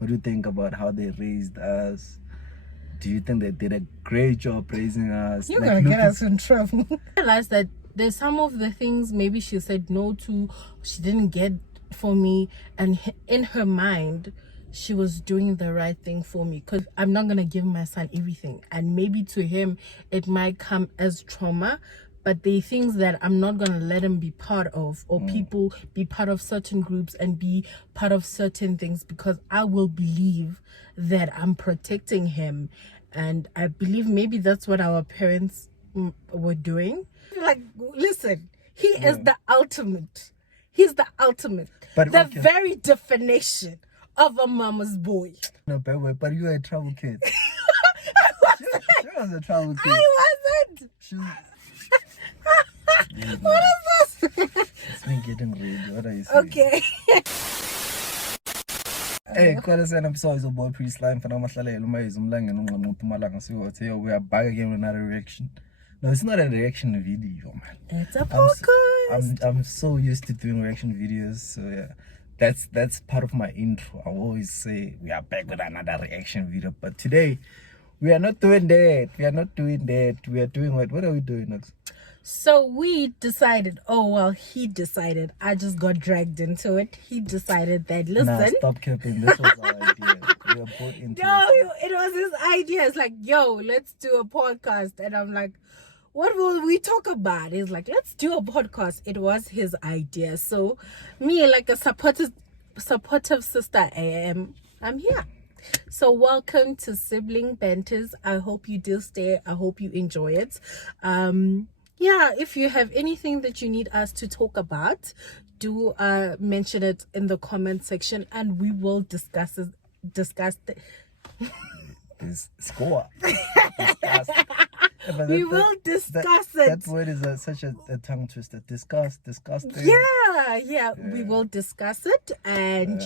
What do you think about how they raised us? Do you think they did a great job raising us? You're gonna get us in trouble. I realized that there's some of the things maybe she said no to, she didn't get for me, and in her mind she was doing the right thing for me, because I'm not gonna give my son everything, and maybe to him it might come as trauma, but the things that I'm not gonna let him be part of, or people be part of certain groups and be part of certain things, because I will believe that I'm protecting him. And I believe maybe that's what our parents were doing. Like, listen, he is the ultimate. He's the ultimate. But the very definition of a mama's boy. No, but you were a trouble kid. She was a trouble kid. I wasn't. What is this? It's me getting ready. What are you saying? Okay. Hey, call us an episode of Boy Pre-Slime. We are back again with another reaction. No, it's not a reaction video, man. It's a podcast. I'm so used to doing reaction videos, so yeah. That's part of my intro. I always say we are back with another reaction video, but today we are not doing that. We are doing what? What are we doing next? So we decided, he decided. I just got dragged into it. He decided that, listen. Nah, stop capping. This was our idea. We are both into it was his idea. It's like, let's do a podcast. And I'm like, what will we talk about? He's like, let's do a podcast. It was his idea. So me, like a supportive sister I'm here. So welcome to Sibling Banters. I hope you do stay. I hope you enjoy it. If you have anything that you need us to talk about, do mention it in the comment section, and we will discuss it. Score. We will discuss it. That word is such a tongue twister. Discuss. Yeah, we will discuss it. And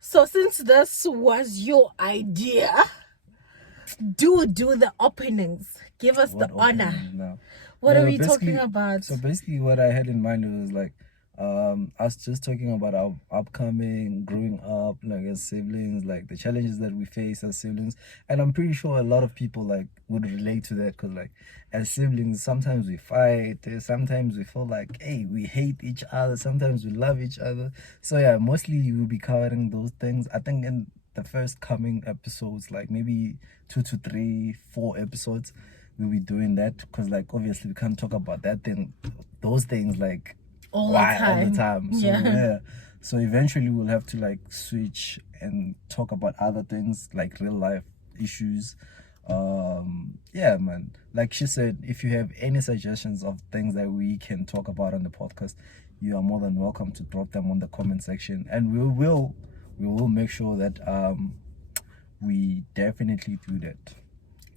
so since this was your idea, do the openings. Give us the honor. No. What are we talking about? So basically what I had in mind was like us just talking about our upcoming growing up, like as siblings, like the challenges that we face as siblings. And I'm pretty sure a lot of people like would relate to that, because like as siblings sometimes we fight, sometimes we feel like, hey, we hate each other, sometimes we love each other. So yeah, mostly we'll be covering those things. I think in the first coming episodes, like maybe 2 to 3, 4 episodes, we'll be doing that, because like obviously we can't talk about those things like all the time. So so eventually we'll have to like switch and talk about other things like real life issues. Man, like she said, if you have any suggestions of things that we can talk about on the podcast, you are more than welcome to drop them on the comment section, and we will make sure that we definitely do that.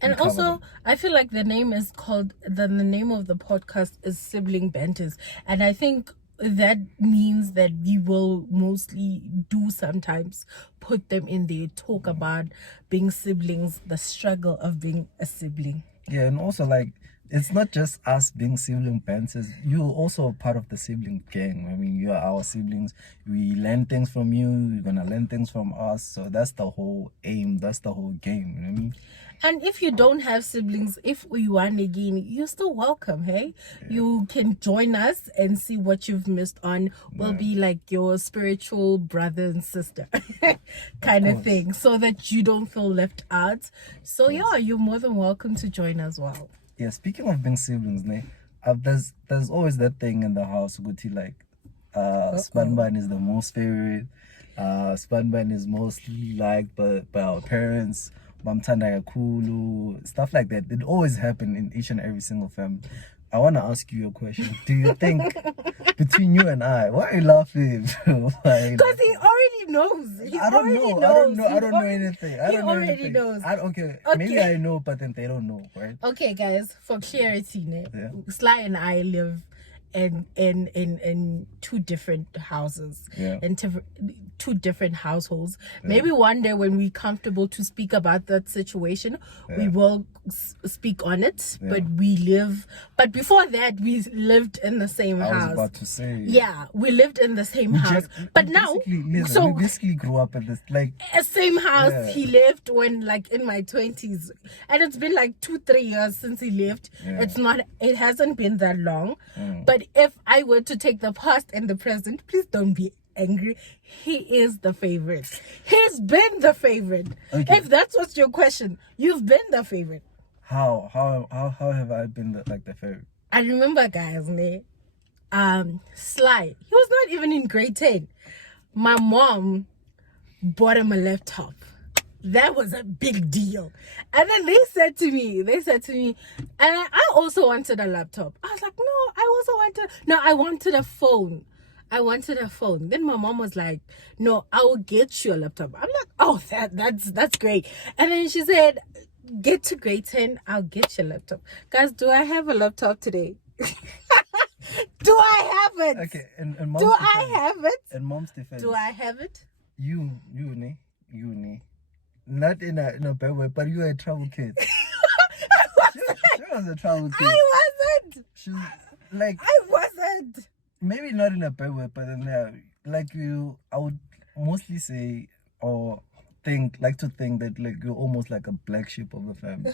And also, I feel like the name of the podcast is Sibling Banters. And I think that means that we will mostly sometimes put them in there, talk about being siblings, the struggle of being a sibling. Yeah, and also like, it's not just us being sibling banters. You're also a part of the sibling gang. I mean, you are our siblings. We learn things from you. You're gonna learn things from us. So that's the whole aim. That's the whole game. You know what I mean? And if you don't have siblings, if we want again, you're still welcome, hey? Yeah. You can join us and see what you've missed on. We'll be like your spiritual brother and sister kind of thing, so that you don't feel left out. So you're more than welcome to join as well. Yeah, speaking of being siblings, there's always that thing in the house, like Spanban is the most favorite. Spanban is mostly liked by our parents. Mamtanda Yakulu, stuff like that. It always happen in each and every single family. I want to ask you a question. Do you think between you and I, why are you laughing? Because he already knows. I don't know anything. He already knows. Okay, maybe I know, but then they don't know, right? Okay, guys, for clarity, Sly and I live in two different houses, Yeah. in two different households. Maybe one day when we're comfortable to speak about that situation, we will speak on it. Yeah. But before that, we lived in the same I was house. about to say. Yeah, we lived in the same house. But now, we basically grew up in this same house. Yeah. He lived when in my 20s, and it's been 2-3 years since he left. Yeah. It hasn't been that long. But if I were to take the past and the present, please don't be angry. He is the favorite. He's been the favorite. Okay. If that's what's your question, you've been the favorite. How have I been the favorite? I remember, guys, Sly, he was not even in grade 10. My mom bought him a laptop. That was a big deal. And then they said to me, and I also wanted a laptop. I was like, no, I wanted a phone. Then my mom was like, no, I will get you a laptop. I'm like, oh, that's great. And then she said, get to grade 10, I'll get you a laptop. Guys, do I have a laptop today? Do I have it? Okay, and mom's do defense, I have it? In mom's defense. Do I have it? You not in a bad way, but you are a travel kid. She was a travel kid. I wasn't. She was I wasn't. Maybe not in a bad way, but then I would mostly say or think that you're almost like a black sheep of the family,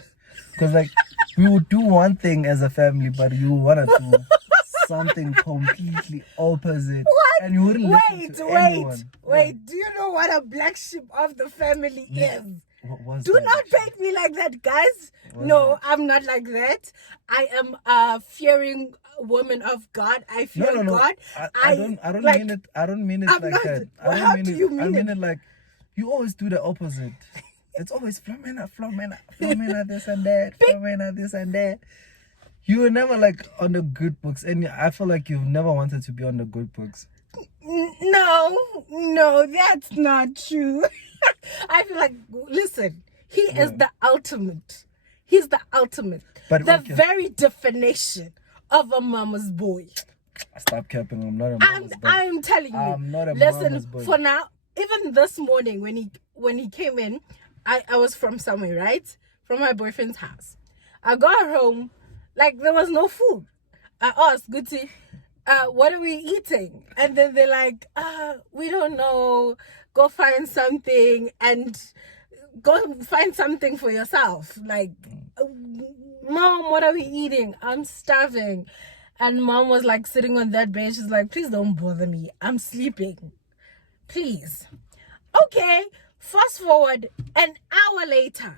because we would do one thing as a family, but you wanna do something completely opposite. What? And you wouldn't listen to anyone. Wait. Do you know what a black sheep of the family is? What was Do that? not paint me like that, guys. What No, was I'm not like that. I am a fearing woman of God. I fear No. God. I don't mean it. I don't mean it I'm like not. that. How do you mean I mean it? it like you always do the opposite. It's always Flamenna, this and that, Flamenna, this and that. You were never on the good books, and I feel like you've never wanted to be on the good books. No, that's not true. I feel like, listen, he is the ultimate. He's the ultimate. But the okay. very definition of a mama's boy. Stop capping. I'm not a mama's boy. I'm telling you. I'm not a listen, mama's boy. For now, even this morning when he came in, I was from somewhere, right? From my boyfriend's house. I got home, there was no food. I asked Guti, what are we eating? And then they're like, we don't know. Go find something and go find something for yourself. Mom, what are we eating? I'm starving. And mom was sitting on that bench. She's like, please don't bother me. I'm sleeping. Please. Okay. Fast forward an hour later.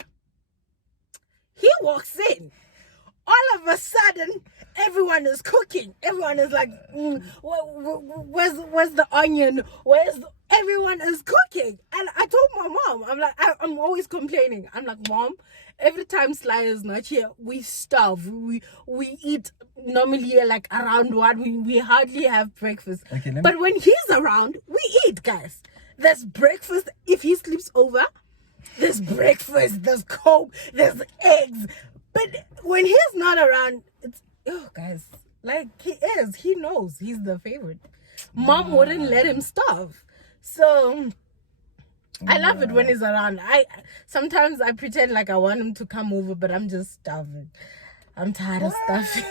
He walks in. All of a sudden, everyone is cooking. Everyone is like, where's the onion? Everyone is cooking. And I told my mom, I'm like, I'm always complaining. I'm like, Mom, every time Sly is not here, we starve. We eat normally around 1. We hardly have breakfast. Okay, but when he's around, we eat, guys. There's breakfast. If he sleeps over, there's breakfast, there's coke, there's eggs. But when he's not around, it's, guys, he knows he's the favorite. Mom wouldn't let him starve. So I love it when he's around. Sometimes I pretend like I want him to come over, but I'm just starving. I'm tired of stuffing.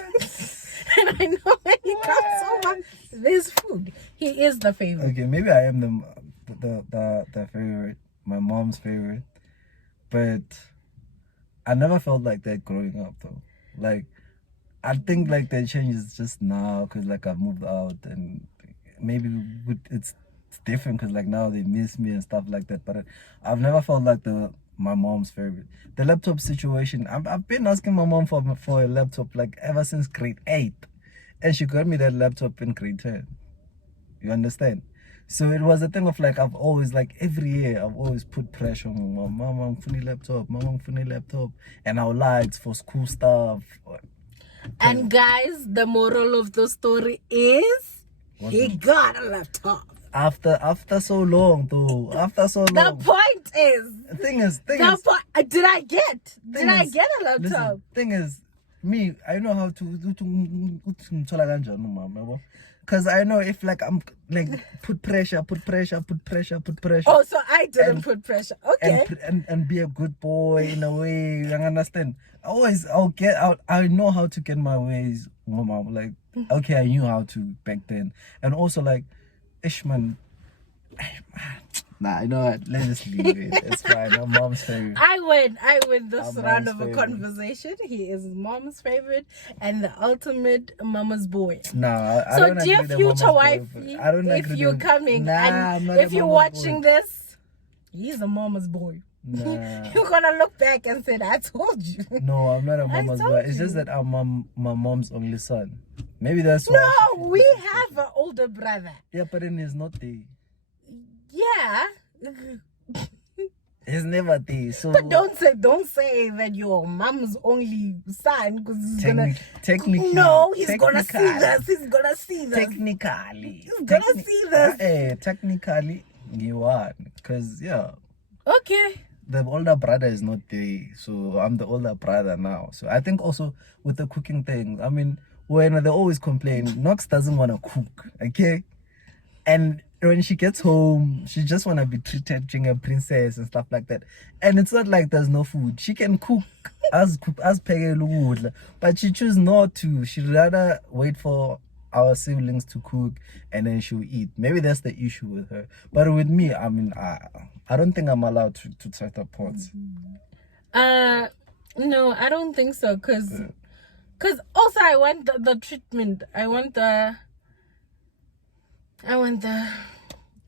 And I know when he comes over, there's food. He is the favorite. Okay, maybe I am the favorite, my mom's favorite, but I never felt like that growing up though. I think the change is just now because I moved out, and maybe it's different because now they miss me and stuff like that. But I've never felt like my mom's favorite. The laptop situation, I've been asking my mom for a laptop ever since grade 8, and she got me that laptop in grade 10. You understand? So it was a thing of I've always every year I've always put pressure on my mom. I'm funny laptop, and our lights for school stuff. And guys, the moral of the story is he got a laptop. After so long though. The point is thing is did I get a laptop? Listen, thing is me, I know how to because I know if like I'm like put pressure. Oh, so I didn't and- put pressure. Okay. And be a good boy in a way. You understand? I know how to get my ways, mama. Like, okay, I knew how to back then. And also like, Ishman. Nah, you know what? Let's just leave it. It's fine. I'm mom's favorite. I win this I'm round mom's of a favorite. conversation. He is mom's favorite and the ultimate mama's boy. Nah, I So don't dear agree that future mama's wifey, boy, I don't if agree you're that- coming Nah, I'm and not if a you're mama's watching boy. this, he's a mama's boy. Nah. You're gonna look back and say, I told you. No, I'm not a I mama's boy. told It's just you. that I'm my mom's only son. Maybe that's why. No, we have an older brother. Yeah, but then he's not there. Yeah. He's never there. So But don't say that your mom's only son because he's gonna technically. No, he's gonna see technically- this. He's gonna see this. Technically. He's gonna see this. Technically, you are. Because, yeah, Okay. the older brother is not there. So I'm the older brother now. So I think also with the cooking thing, I mean, when they always complain, Knox doesn't want to cook. Okay? And when she gets home, she just want to be treated like a princess and stuff like that. And it's not like there's no food. She can cook as pegel, but she choose not to. She'd rather wait for our siblings to cook and then she'll eat. Maybe that's the issue with her. But with me, I mean, I don't think I'm allowed to touch the pots. No, I don't think so. Cause also I want the treatment. I want the.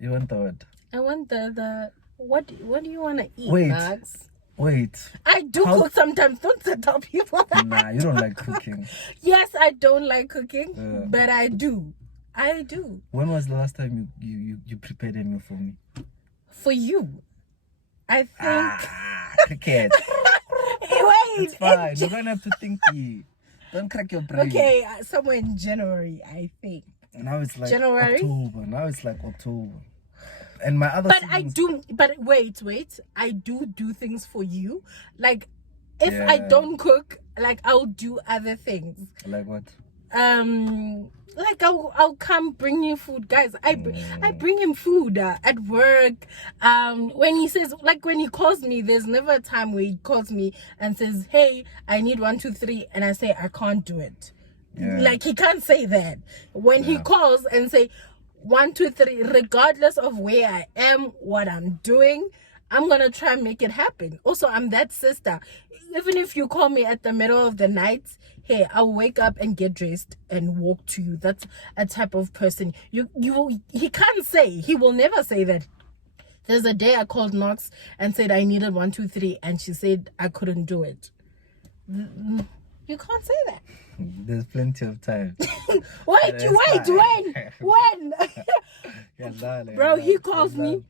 You want the what? I want the what do you want to eat, Wait. Max? Wait. I do How- cook sometimes. Don't tell people that. Nah, you don't like cooking. Yes, I don't like cooking, Yeah. but I do. I do. When was the last time you prepared a meal for me? For you. I think Cricket. wait. It's fine. You don't have to think. Don't crack your brain. Okay, somewhere in January, I think. Now it's like January? October. Now it's like October. And my other But I siblings- do. But wait. I do things for you. Like, if I Yeah. don't cook, like I'll do other things. Like what? Like I'll come bring you food, guys. I bring him food at work. When he says, like, when he calls me, there's never a time where he calls me and says, hey, I need 1 2 3, and I say I can't do it. Yeah. Like, he can't say that. When he calls and say 1 2 3, regardless of where I am, what I'm doing, I'm gonna try and make it happen. Also, I'm that sister. Even if you call me at the middle of the night, hey, I'll wake up and get dressed and walk to you. That's a type of person. He can't say. He will never say that. There's a day I called Knox and said I needed 1 2 3, and she said I couldn't do it. You can't say that. There's plenty of time. Wait, when? Yeah, darling, Bro, he darling, calls me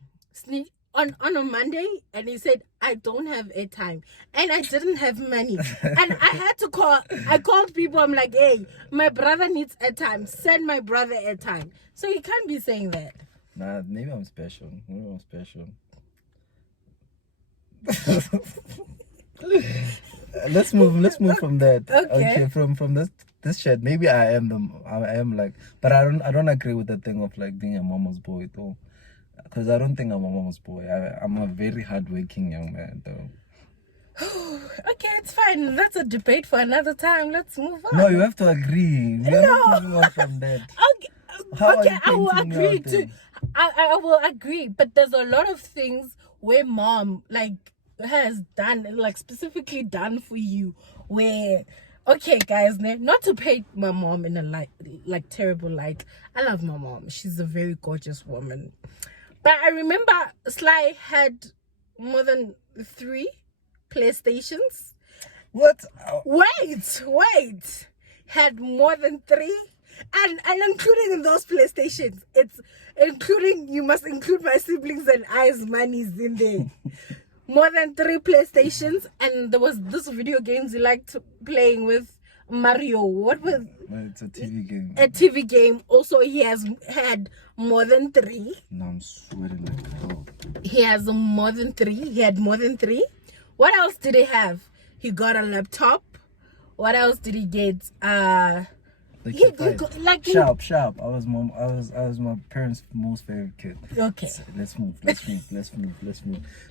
darling. on a Monday and he said I don't have airtime and I didn't have money and I had to call. I called people. I'm like, hey, my brother needs airtime. Send my brother airtime. So you can't be saying that. Nah, maybe I'm special. Maybe I'm special. Let's move from that. Okay. From this shit. Maybe I am like, but I don't agree with the thing of like being a mama's boy though, because I don't think I'm a mama's boy. I'm a very hardworking young man though. Okay, it's fine. That's a debate for another time. Let's move on. No, you have to agree. We are not moving on from that. How are Okay, you I will painting me agree out to. then? I will agree, but there's a lot of things where mom like has done, like specifically done for you. Where, okay, guys, not to paint my mom in a like terrible light. I love my mom. She's a very gorgeous woman. But I remember Sly had more than 3 PlayStations. What? Wait. Had more than 3, and including in those PlayStations, it's including, you must include my siblings and I's monies in there. More than 3 PlayStations, and there was this video games he liked playing with Mario. What was It's a TV game. a TV game? Also, he has had more than 3. No, I'm sweating like hell. He has more than 3. He had more than 3. What else did he have? He got a laptop What else did he get? Like, He, you're fine. like Sharp. I was my parents' most favorite kid. Okay. So let's move.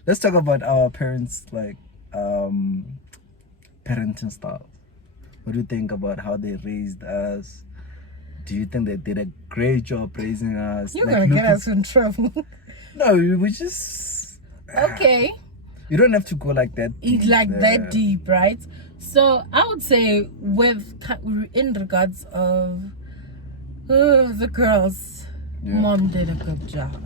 Let's talk about our parents, like parenting style. What do you think about how they raised us? Do you think they did a great job raising us? You're Like, gonna get us in trouble. No, we just Okay. you don't have to go like that deep. That deep, right? So I would say in regards of the girls, Yeah. mom did a good job.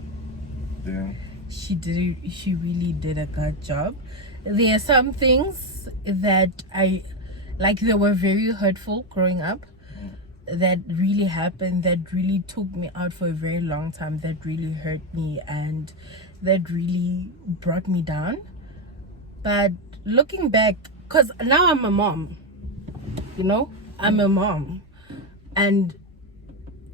Yeah. She really did a good job. There are some things that they were very hurtful growing up, that really happened, that really took me out for a very long time, that really hurt me and that really brought me down. But looking back, because now I'm a mom, I'm a mom, and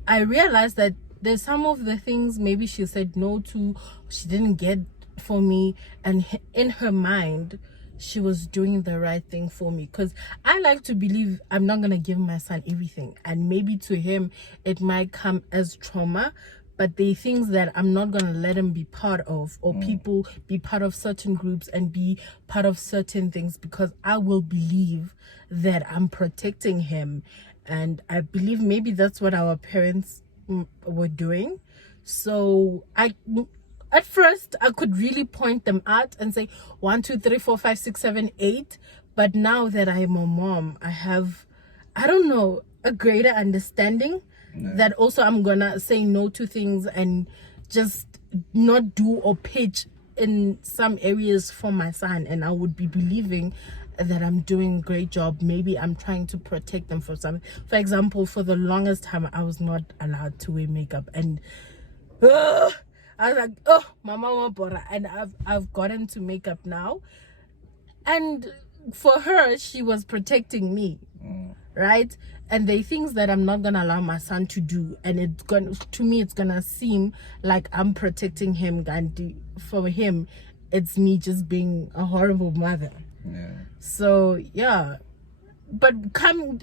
I realized that there's some of the things maybe she said no to, she didn't get for me, and in her mind she was doing the right thing for me. Because I like to believe I'm not gonna give my son everything, and maybe to him it might come as trauma, but there are things that I'm not gonna let him be part of, or people be part of certain groups and be part of certain things, because I will believe that I'm protecting him. And I believe maybe that's what our parents were doing. So at first I could really point them out and say 1, 2, 3, 4, 5, 6, 7, 8. But now that I'm a mom, I have, I don't know, a greater understanding that also I'm gonna say no to things and just not do or pitch in some areas for my son, and I would be believing that I'm doing a great job. Maybe I'm trying to protect them from something. For example, for the longest time I was not allowed to wear makeup, and I was like, oh, mama bora, and I've gotten to makeup now, and for her she was protecting me, right? And there are things that I'm not gonna allow my son to do, and it's gonna seem like I'm protecting him, and for him it's me just being a horrible mother. So yeah, but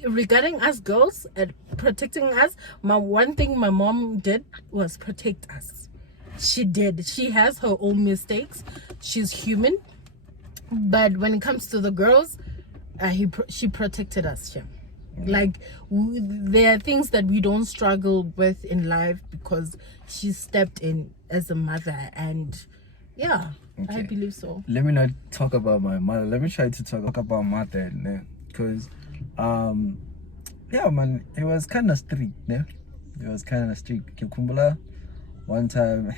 regarding us girls and protecting us, one thing my mom did was protect us. She did. She has her own mistakes, she's human, but when it comes to the girls, she protected us. Yeah. Like there are things that we don't struggle with in life because she stepped in as a mother, and yeah, okay. I believe so. Let me not talk about my mother. Let me try to talk about my dad, because yeah, man, it was kind of strict, ne? It was kind of strict. Kikumbula, one time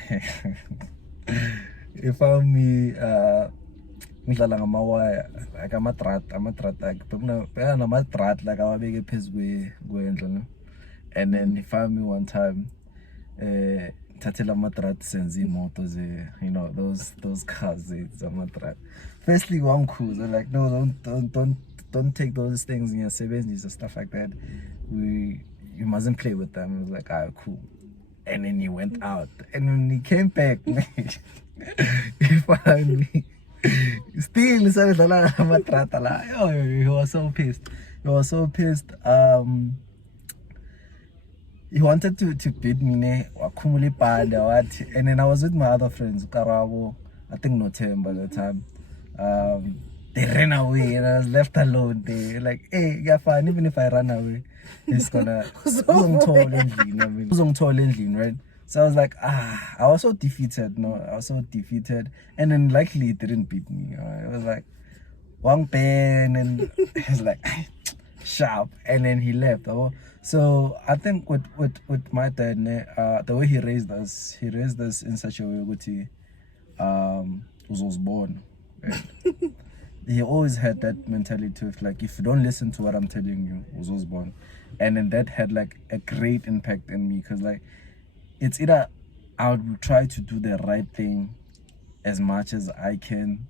he found me ngidlala ngamawaya, like amatrat like amatrat like awabeke phezu kwendlu, no? And then he found me one time thathela amatrat senza imoto ze, those cars amatrat. Firstly wangikhuza like, no, don't take those things in your sevens and stuff like that. You mustn't play with them. I was like, ah, cool. And then he went out, and when he came back, he found me still he was so pissed. He wanted to beat me, and then I was with my other friends, Karabo, I think Notem by the time. They ran away and I was left alone. They like, hey, yeah, fine, even if I run away, he's gonna right? So I was like, I was so defeated, and then likely he didn't beat me. It was like one pen, and he was like sharp, and then he left. So I think with my dad, the way he raised us in such a way that he was born. Right? He always had that mentality of like, if you don't listen to what I'm telling you, was born. And then that had like a great impact in me, because like it's either I would try to do the right thing as much as I can,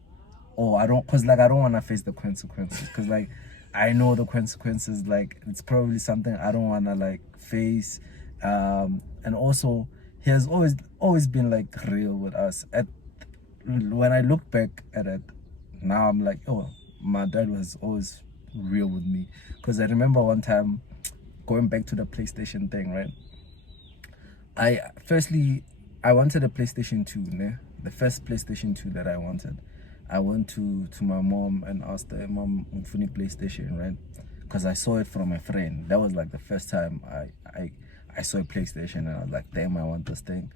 or I don't want to face the consequences, because like I know the consequences, like it's probably something I don't want to like face. And also he has always been like real with us. When I look back at it now, I'm like, oh, my dad was always real with me, because I remember one time going back to the PlayStation thing, right? I wanted a PlayStation 2, ne? The first PlayStation 2 that I wanted. I went to my mom and asked her, Mom, Mfuni PlayStation, right? Because I saw it from a friend. That was like the first time I saw a PlayStation, and I was like, damn, I want this thing.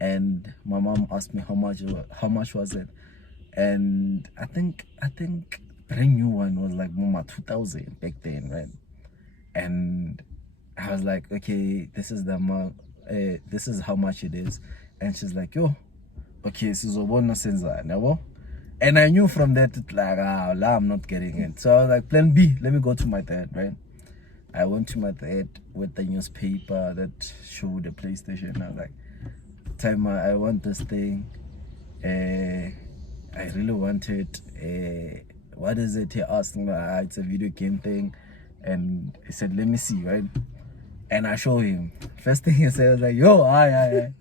And my mom asked me how much was it, and I think brand new one was like Mama 2000 back then, right? And I was like, okay, this is the amount, this is how much it is. And she's like, yo, okay, sizobona senzani, yabo? And I knew from that, like, la, I'm not getting it. So I was like, plan B, let me go to my dad, right? I went to my dad with the newspaper that showed the PlayStation. I was like, Timer, I want this thing. I really want it. What is it? He asked me, it's a video game thing. And he said, let me see, right? And I show him. First thing he said was like, yo, aye.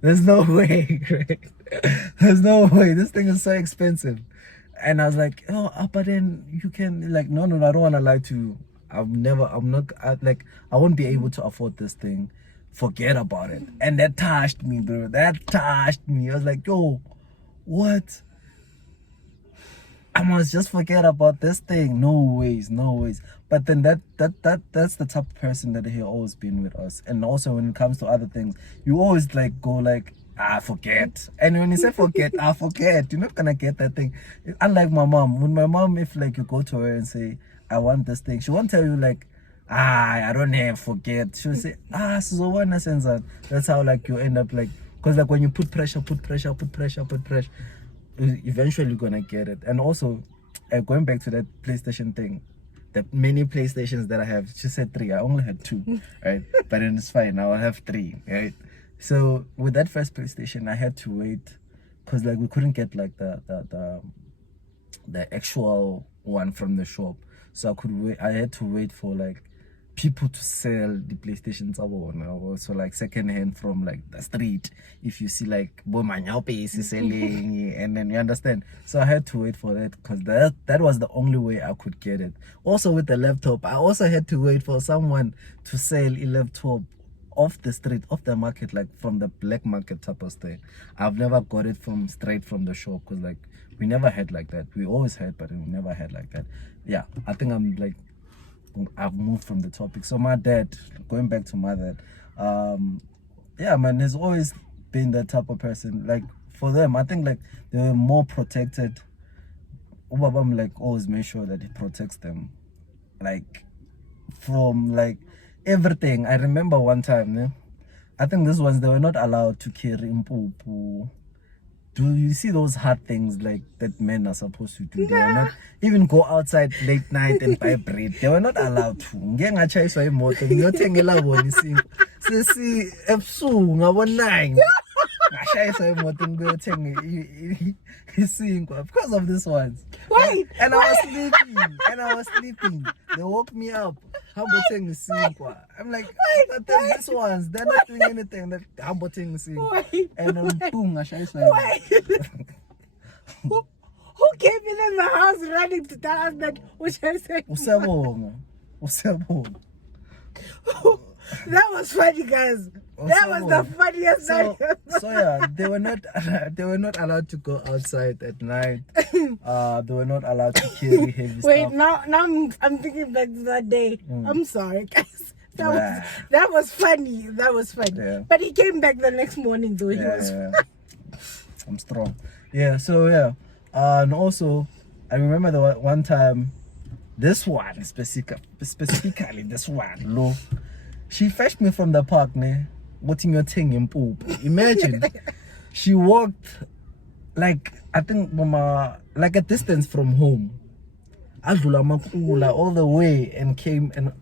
There's no way, right? There's no way. This thing is so expensive. And I was like, oh, but then you can, like, no, I don't want to lie to you. I won't be able to afford this thing. Forget about it. And that touched me, bro. That touched me. I was like, yo, what? I must just forget about this thing. No ways. But then that's the type of person that he always been with us. And also when it comes to other things, you always like go like, forget. And when you say forget, forget. You're not gonna get that thing. Unlike my mom. When my mom, if like you go to her and say, I want this thing, she won't tell you like, I don't have, forget. She'll say, so what sense that. That's how like you end up like, because like when you put pressure, eventually you're gonna get it. And also, going back to that PlayStation thing, the many PlayStations that I have, she said 3, I only had 2, right? But then it's fine, now I have 3, right? So with that first PlayStation, I had to wait, because like we couldn't get like the actual one from the shop. So I had to wait for like people to sell the PlayStations or so like second hand from like the street. If you see like Bomanyaupe is selling, and then you understand. So I had to wait for that, because that was the only way I could get it. Also with the laptop, I also had to wait for someone to sell a laptop off the street, off the market, like from the black market type of thing. I've never got it straight from the shop, because like we never had like that. We always had, but we never had like that. Yeah, I think I've moved from the topic. So my dad, going back to my dad, yeah, man, has always been that type of person. Like for them, I think like they were more protected. Ubabam like always made sure that he protects them, like from like everything. I remember one time, yeah, I think this ones they were not allowed to carry impupu. Do you see those hard things like that men are supposed to do? They are not even go outside late night and buy bread. They were not allowed to. Ngengachayiswa imoto ngiyothengela bona isinto. Sesi ebusuku ngabo9. Ngashayiswa imoto ngiyothenga isinkwa because of this ones. Wait. And I was sleeping. They woke me up. Humble thing isinkwa. I'm like, but then these ones, they're not doing anything. That humble thing isinkwa. And boom, ngashayiswa. Who came in the house running to tell us that which I said? Usabonga. That was funny, guys. That was the funniest night. So yeah, they were not allowed to go outside at night. They were not allowed to carry heavy Wait, stuff. now I'm thinking back to that day. I'm sorry, guys. That was funny. Yeah. But he came back the next morning though. He was I'm strong. Yeah, so yeah. And also I remember the one time, this one specifically this one, lo. She fetched me from the park, ne? Watching your thing in poop. Imagine. She walked like, I think mama, like a distance from home. Adlula Makula all the way, and came and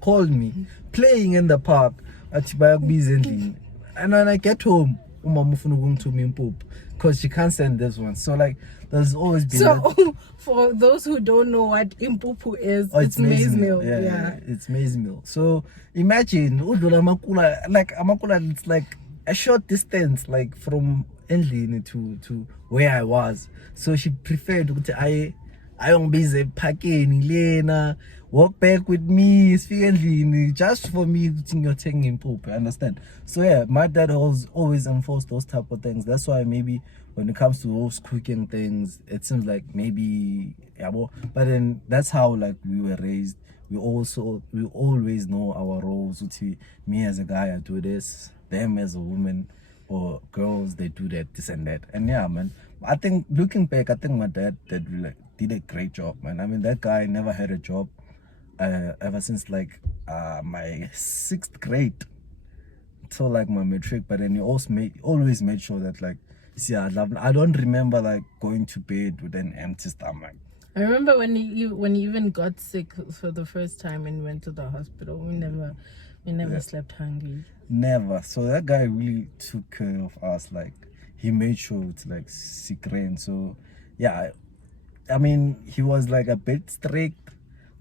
called me, playing in the park at Chibayak Bizendlin. And when I get home, to me in poop, because she can't send this one. So like there's always been so for those who don't know what impupu is, it's maize meal. Yeah, it's maize meal. So imagine udlula makula, like amakula, it's like a short distance, like from Endlini to where I was. So she preferred ayongibiza ephakeni lena, walk back with me, sifike endlini, just for me ukuthi ngiyothenga impuphu, understand? So yeah, my dad always enforced those type of things. That's why maybe when it comes to those cooking things, it seems like maybe, yeah, well, but then that's how like we were raised. We always know our roles. Me as a guy, I do this, them as a woman, or girls, they do that, this and that. And yeah, man, I think looking back, I think my dad did a great job, man. I mean, that guy never had a job ever since like my 6th grade till like my matric. But then he always made sure that like, see, I don't remember like going to bed with an empty stomach. I remember when he even got sick for the first time and went to the hospital. We never slept hungry. Never. So that guy really took care of us. Like he made sure it's like secret. So yeah, I mean he was like a bit strict,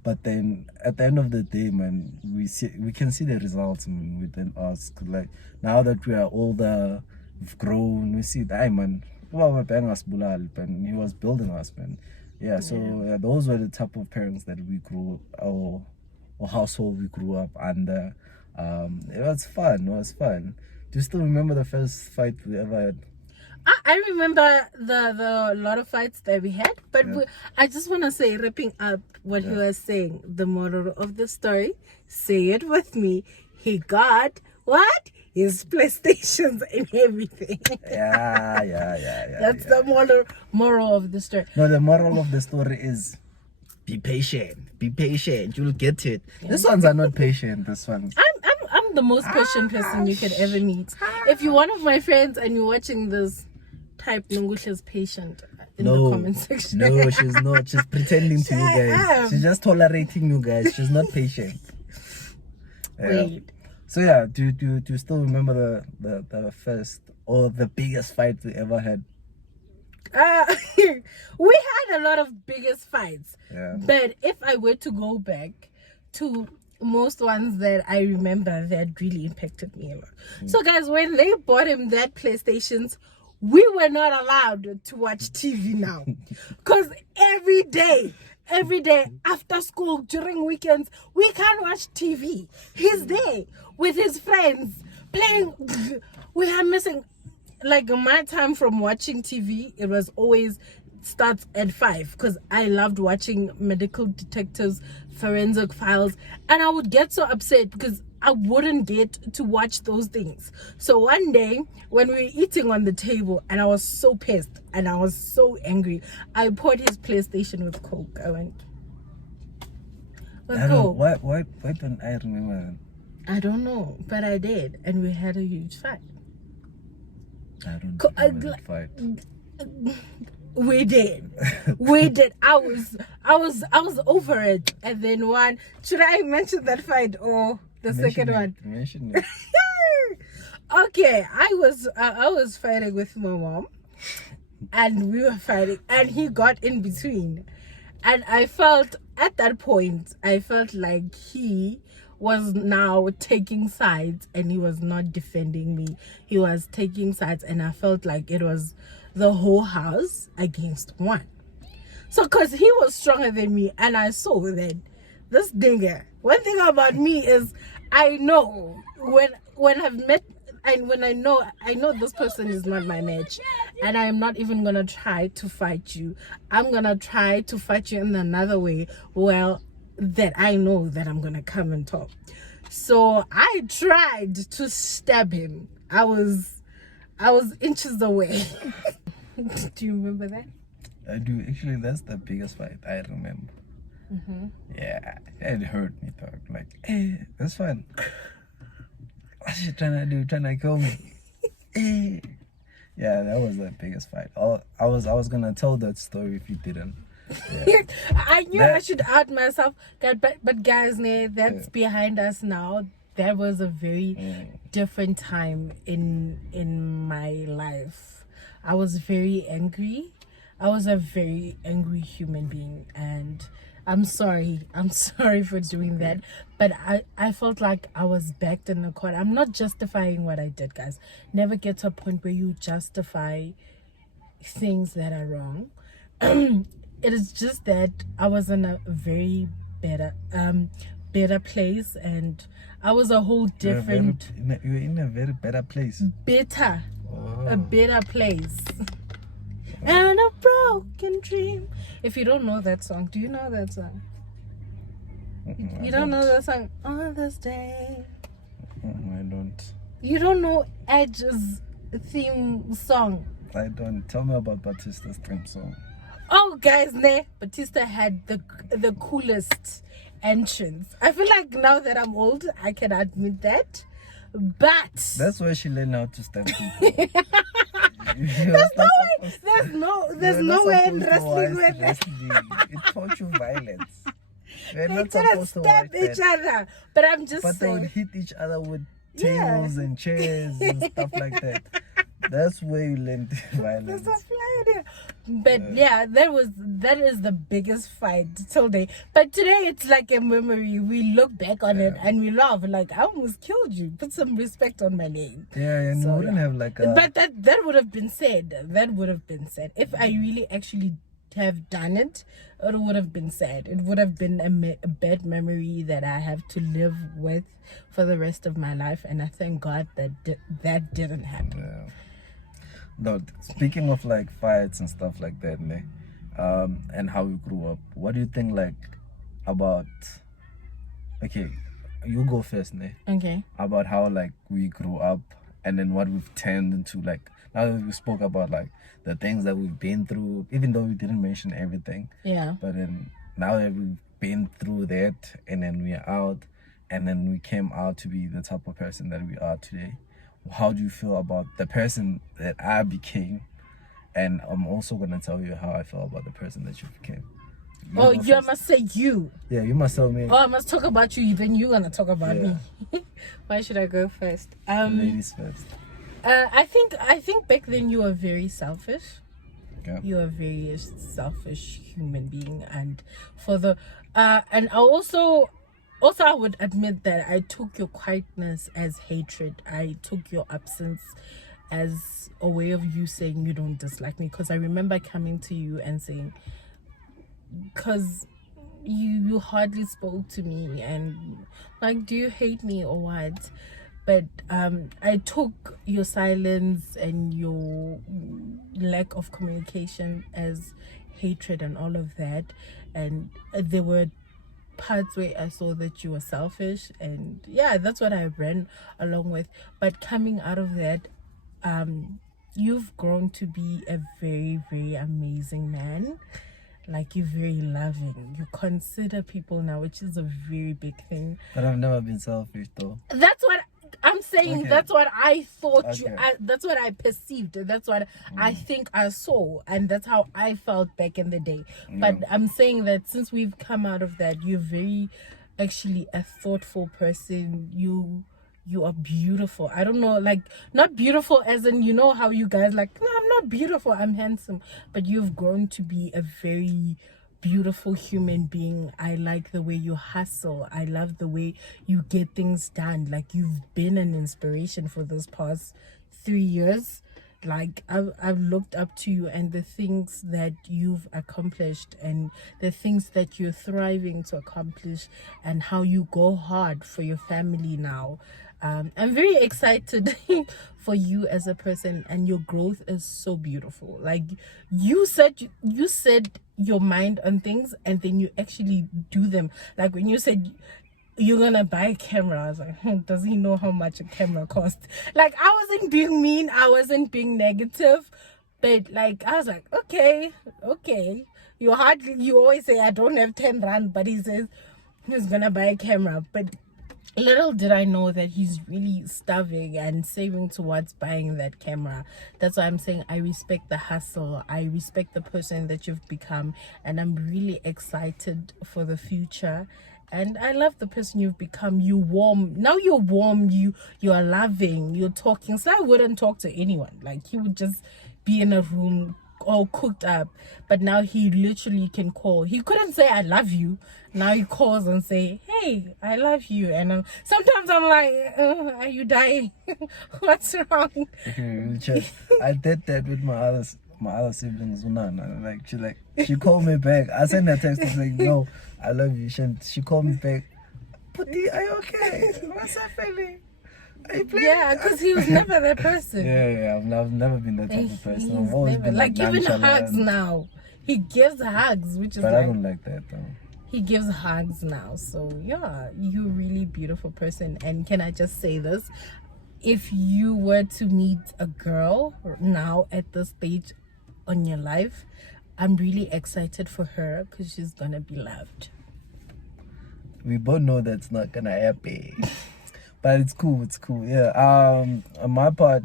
but then at the end of the day, man, we can see the results, man, within us. 'Cause like now that we are older, we've grown, we see that, man. He was building us, man. Yeah, so yeah, those were the type of parents that we grew, or household we grew up under. It was fun. It was fun. Do you still remember the first fight we ever had? I remember the lot of fights that we had, but I just want to say, wrapping up what he was saying, the moral of the story, say it with me. He got what? His PlayStations and everything. Yeah. That's the moral of the story. No, the moral of the story is be patient. Be patient. You'll get it. These ones are not patient. This one. I'm the most patient person you could ever meet. If you're one of my friends and you're watching this, type Nungusha's patient in the comment section. No, she's not. She's pretending to you guys. She's just tolerating you guys. She's not patient. Wait. So yeah, do you still remember the first or the biggest fight we ever had? We had a lot of biggest fights. Yeah. But if I were to go back to most ones that I remember that really impacted me a lot. So guys, when they bought him that PlayStations, we were not allowed to watch TV now. Because every day after school, during weekends, we can't watch TV. He's there with his friends playing. We are missing, like, my time from watching TV. It was always starts at 5 because I loved watching medical detectives, forensic files, and I would get so upset because I wouldn't get to watch those things. So one day when we were eating on the table and I was so pissed and I was so angry, I poured his PlayStation with Coke. I went with Coke. Why don't I remember that? I don't know, but I did, and we had a huge fight. I don't remember that fight. We did. I was over it. And then one, should I mention that fight or the second one? Mention it. Okay, I was fighting with my mom, and we were fighting, and he got in between, and I felt at that point like he was now taking sides, and he was not defending me. He was taking sides, and I felt like it was the whole house against one. So because he was stronger than me, and I saw that this nigga, one thing about me is I know when I've met and when I know this person is not my match, and I'm not even gonna try to fight you. I'm gonna try to fight you in another way, well, that I know that I'm gonna come and talk. So I tried to stab him. I was inches away. Do you remember that? I do. Actually, that's the biggest fight I remember. Yeah, it hurt me, dog. Like, hey, that's fine. What's she trying to do? Trying to kill me? Hey. Yeah, that was the biggest fight. I was gonna tell that story if you didn't. Yeah. I knew I should add myself, but guys, that's behind us now. That was a very different time in my life. I was very angry. I was a very angry human being, and I'm sorry for doing that, but I felt like I was backed in the court. I'm not justifying what I did, guys. Never get to a point where you justify things that are wrong. it is just that I was in a very better place, and I was a whole different You're in a very better place. better Oh. a better place. And a broken dream. If you don't know that song, do you know that song? I You don't know that song? On this day. I don't. You don't know Edge's theme song? I don't. Tell me about Batista's theme song. Oh, guys, Batista had the coolest entrance. I feel like now that I'm old, I can admit that. But That's where she learned how to stab people. there's no way in wrestling with that. It taught you violence. You're They not didn't supposed to stab watch each that. other. But I'm just But they would saying. hit each other with Yeah. tables and chairs and stuff like that. That's where you learned violence. That's a fly idea. But yeah, that is the biggest fight till day. But today it's like a memory. We look back on it and we laugh. Like, I almost killed you. Put some respect on my name. Yeah, and you wouldn't have like a... But that would have been said. That would have been said. If I really actually have done it, it would have been said. It would have been a bad memory that I have to live with for the rest of my life. And I thank God that that didn't happen. Yeah. No, speaking of like fights and stuff like that, ne, and how we grew up, what do you think like about, okay, you go first, ne, Okay. about how like we grew up and then what we've turned into, like, now that we spoke about like the things that we've been through, even though we didn't mention everything, Yeah. but then now that we've been through that and then we're out and then we came out to be the type of person that we are today, how do you feel about the person that I became? And I'm also going to tell you how I feel about the person that you became. You Oh, go you first. must say you. Yeah, you must tell me. Oh, I must talk about you, then you're gonna talk about Yeah. me. Why should I go first? Ladies first. I think back then you were very selfish. Yeah. You are a very selfish human being, and for the and I also I would admit that I took your quietness as hatred. I took your absence as a way of you saying you don't dislike me, because I remember coming to you and saying, because you hardly spoke to me, and like, do you hate me or what? But I took your silence and your lack of communication as hatred and all of that, and there were parts where I saw that you were selfish, and yeah, that's what I ran along with. But coming out of that, you've grown to be a very, very amazing man. Like, you're very loving. You consider people now, which is a very big thing. But I've never been selfish though. That's what I'm saying. Okay. That's what I thought you. Okay. That's what I perceived. That's what I think I saw, and that's how I felt back in the day. But I'm saying that since we've come out of that, you're very, actually, a thoughtful person. You are beautiful. I don't know, like, not beautiful as in, you know how you guys like, no, I'm not beautiful, I'm handsome. But you've grown to be a very beautiful human being. I like the way you hustle. I love the way you get things done. Like, you've been an inspiration for this past 3 years. Like, I've looked up to you and the things that you've accomplished and the things that you're thriving to accomplish, and how you go hard for your family now. I'm very excited for you as a person, and your growth is so beautiful. Like, you said your mind on things, and then you actually do them. Like, when you said you're gonna buy a camera, I was like, does he know how much a camera costs? Like, I wasn't being mean, I wasn't being negative, but like, I was like, okay. You always say I don't have 10 rand, but he says he's gonna buy a camera. But little did I know that he's really starving and saving towards buying that camera. That's why I'm saying I respect the hustle. I respect the person that you've become, and I'm really excited for the future. And I love the person you've become. You warm. Now you're warm. You are loving. You're talking. So I wouldn't talk to anyone. Like, he would just be in a room all cooked up. But now he literally can call. He couldn't say I love you. Now he calls and say, hey, I love you. And sometimes I'm like, are you dying? What's wrong? Okay, we'll check. I did that with my other siblings, Unana. Like she called me back. I sent her a text saying, "No, I love you." She called me back. Puti, are you okay? What's happening? Are you playing? Yeah, because he was never that person. Yeah. I've never been that type of person. I've always been like giving nonchalant. hugs now. He gives hugs, which is but like, I don't like that though. he gives hugs now. So yeah, you're a really beautiful person. And can I just say this? If you were to meet a girl now at this stage on your life, I'm really excited for her because she's gonna be loved. We both know that's not gonna happen. But it's cool, yeah. On my part,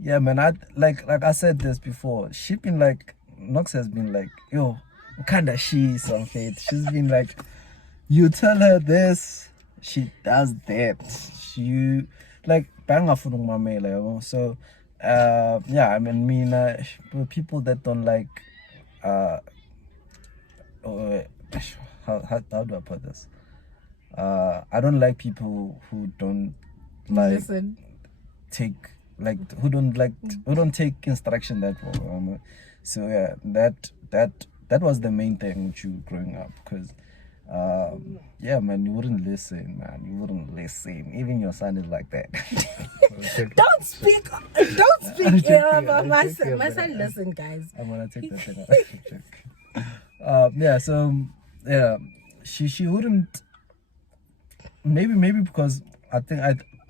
yeah, man, like I said this before, she been like, Nox has been like, yo, kinda she some faith. She's been like, you tell her this, she does that. She like banga for my mail. So yeah, I mean people that don't like how do I put this? I don't like people who don't like Listen. who don't take instruction that well. So yeah, that was the main thing with you growing up, because yeah, man, you wouldn't listen, even your son is like that. Don't speak ill about my son. My son listen, guys. I'm gonna take that thing out. Yeah, so yeah, she wouldn't, maybe because I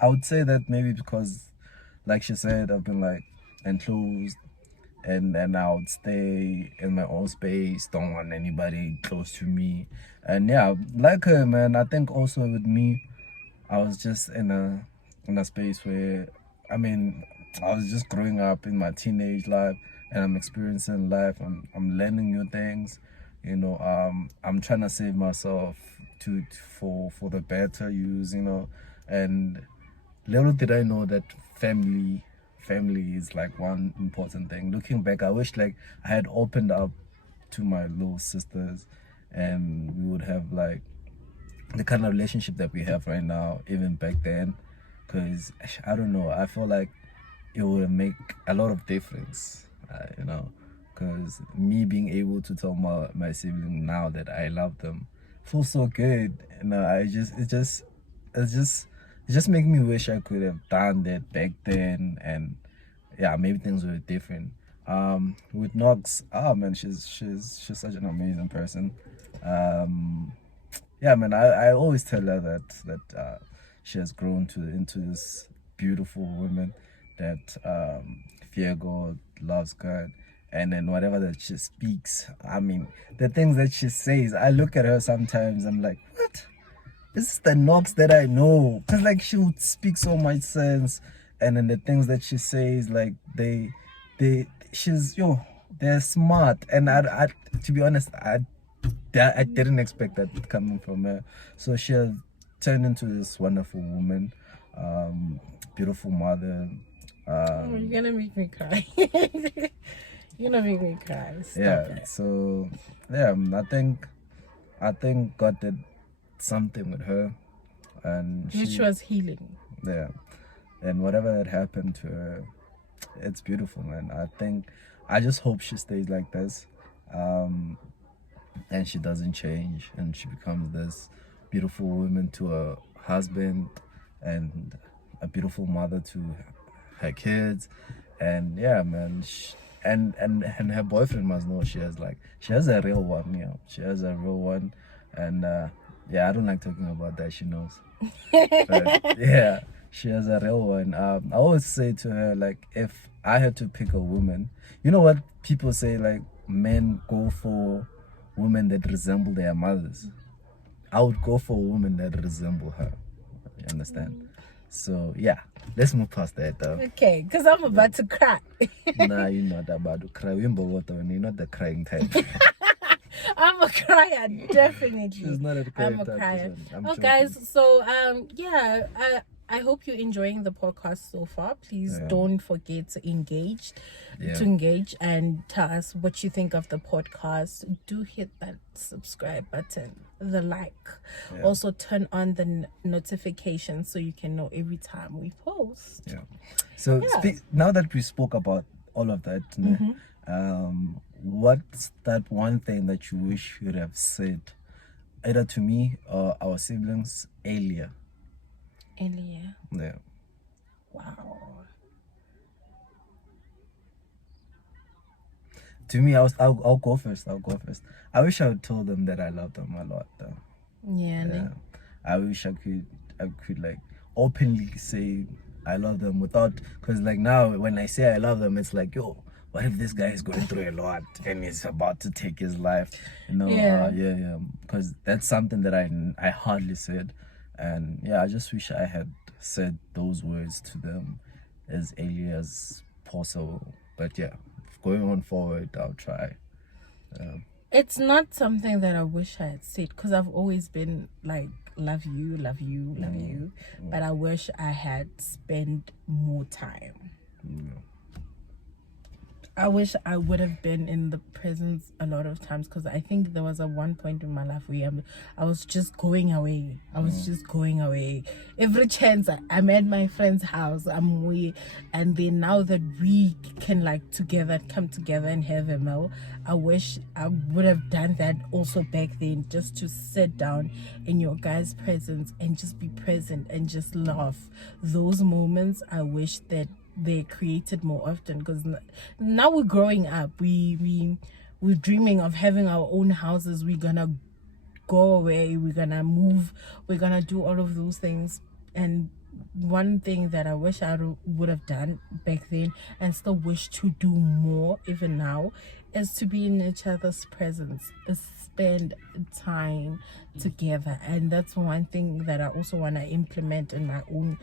would say that maybe because, like she said, I've been like enclosed, and I would stay in my own space, don't want anybody close to me. And yeah, like her, man, I think also with me, I was just in a space where, I mean, I was just growing up in my teenage life, and I'm experiencing life. I'm learning new things, I'm trying to save myself for the better use, and little did I know that family is like one important thing. Looking back, I wish like I had opened up to my little sisters, and we would have like the kind of relationship that we have right now, even back then, because I don't know, I feel like it would make a lot of difference, because me being able to tell my sibling now that I love them feels so good. It just makes me wish I could have done that back then, and yeah, maybe things were different. With Nox, man, she's such an amazing person. Yeah, man, I always tell her that she has grown into this beautiful woman that fear God, loves God, and then whatever that she speaks, I mean, the things that she says, I look at her sometimes, I'm like, what? This is the Nox that I know, because like she would speak so much sense, and then the things that she says, like they're smart, and I to be honest, I didn't expect that coming from her. So she has turned into this wonderful woman, beautiful mother. You're gonna make me cry. You're gonna make me cry. Stop it. So yeah, I think God did something with her, and Which was healing. Yeah, and whatever had happened to her, it's beautiful, man. I just hope she stays like this, and she doesn't change, and she becomes this beautiful woman to her husband, and a beautiful mother to her kids. And yeah, man, and her boyfriend must know she has a real one. She has a real one. And yeah, I don't like talking about that, she knows. But yeah, she has a real one. I always say to her, like, if I had to pick a woman, you know what people say, like, men go for women that resemble their mothers. I would go for a woman that resemble her. You understand? So yeah, let's move past that though. Okay, because I'm about to cry. Nah, you're not about to cry. You're not the crying type. I'm a crier, definitely. She's not a crying I'm a type crier. person. Oh, guys, so yeah, I hope you're enjoying the podcast so far. Please don't forget to engage and tell us what you think of the podcast. Do hit that subscribe button, the like. Also turn on the notifications so you can know every time we post. So now that we spoke about all of that, What's that one thing that you wish you'd have said either to me or our siblings earlier? Earlier. Yeah. Wow. To me, I'll go first. I'll go first. I wish I would told them that I love them a lot, though. Yeah. Yeah. I wish I could like openly say I love them without, because like now when I say I love them, it's like, yo, what if this guy is going through a lot and he's about to take his life? Yeah. Yeah, because that's something that I hardly said, and yeah, I just wish I had said those words to them as early as possible. But yeah, going on forward, I'll try. It's not something that I wish I had said, because I've always been like, love you, love you, love you. But I wish I had spent more time. I wish I would have been in the presence a lot of times, because I think there was a one point in my life where I was just going away. I was just going away. Every chance I'm at my friend's house, I'm away. And then now that we can like come together and have a meal, I wish I would have done that also back then, just to sit down in your guys' presence and just be present and just laugh. Those moments, I wish that they created more often, because now we're growing up, we're dreaming of having our own houses, we're gonna go away, we're gonna move, we're gonna do all of those things. And one thing that I wish I would have done back then, and still wish to do more even now, is to be in each other's presence, is spend time together. And that's one thing that I also want to implement in my own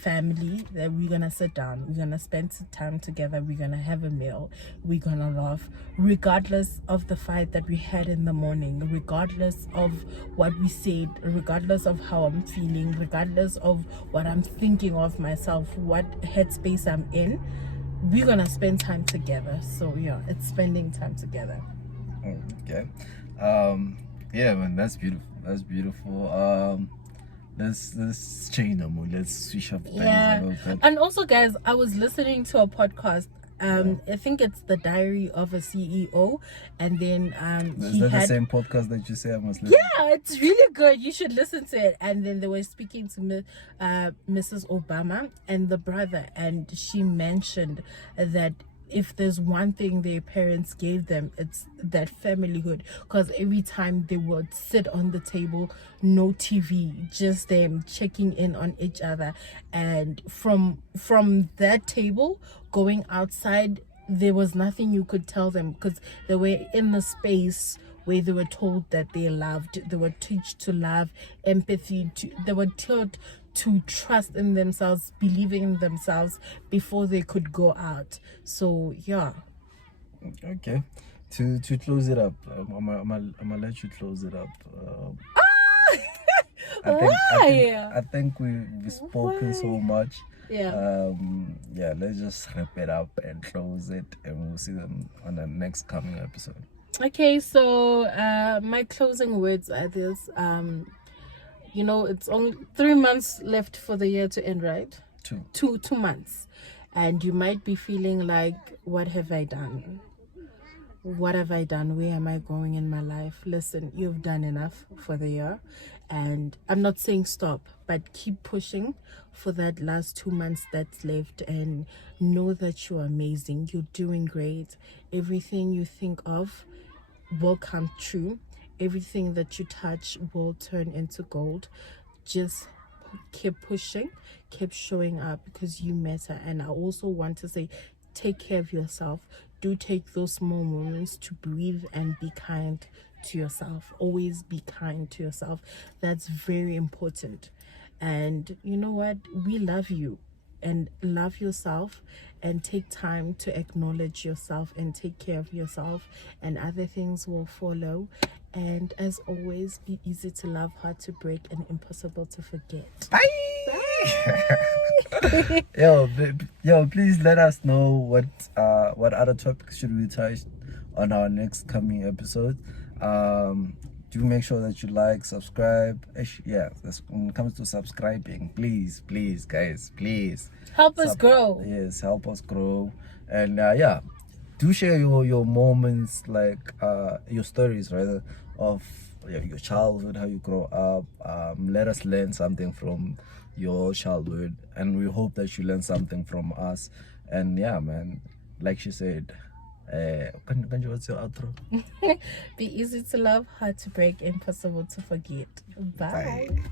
family, that we're gonna sit down, we're gonna spend time together, we're gonna have a meal, we're gonna laugh, regardless of the fight that we had in the morning, regardless of what we said, regardless of how I'm feeling, regardless of what I'm thinking of myself, what headspace I'm in. We're gonna spend time together. So yeah, it's spending time together. Okay. Yeah, man, that's beautiful. That's beautiful. Let's change the mood. Let's switch up things a little bit. And also, guys, I was listening to a podcast. I think it's The Diary of a CEO, and then Is that the same podcast that you say I must listen? Yeah, it's really good. You should listen to it. And then they were speaking to Mrs. Obama and the brother, and she mentioned that if there's one thing their parents gave them, it's that familyhood. Because every time they would sit on the table, no TV, just them checking in on each other. And from that table going outside, there was nothing you could tell them, because they were in the space where they were told that they loved, they were taught to love, empathy, they were taught to trust in themselves, believing in themselves before they could go out. So yeah. Okay. To close it up, I'm gonna let you close it up. I think we've spoken so much. Yeah. Yeah, let's just wrap it up and close it, and we'll see them on the next coming episode. Okay, so my closing words are this. It's only 3 months left for the year to end, right? Two months. And you might be feeling like, what have I done? What have I done? Where am I going in my life? Listen, you've done enough for the year. And I'm not saying stop, but keep pushing for that last 2 months that's left, and know that you're amazing. You're doing great. Everything you think of will come true. Everything that you touch will turn into gold. Just keep pushing, keep showing up, because you matter. And I also want to say, take care of yourself. Do take those small moments to breathe and be kind to yourself. Always be kind to yourself. That's very important. And you know what? We love you. And love yourself, and take time to acknowledge yourself and take care of yourself, and other things will follow. And as always, be easy to love, hard to break, and impossible to forget. Bye. Yo, please let us know what other topics should we touch on our next coming episode. Do make sure that you like, subscribe. Yeah, when it comes to subscribing, please, guys, please help us grow. Yes, help us grow. And yeah, do share your moments, like your stories rather, of your childhood, how you grow up. Let us learn something from your childhood, and we hope that you learn something from us. And yeah, man, like she said, what's your outro? Be easy to love, hard to break, impossible to forget. Bye. Bye.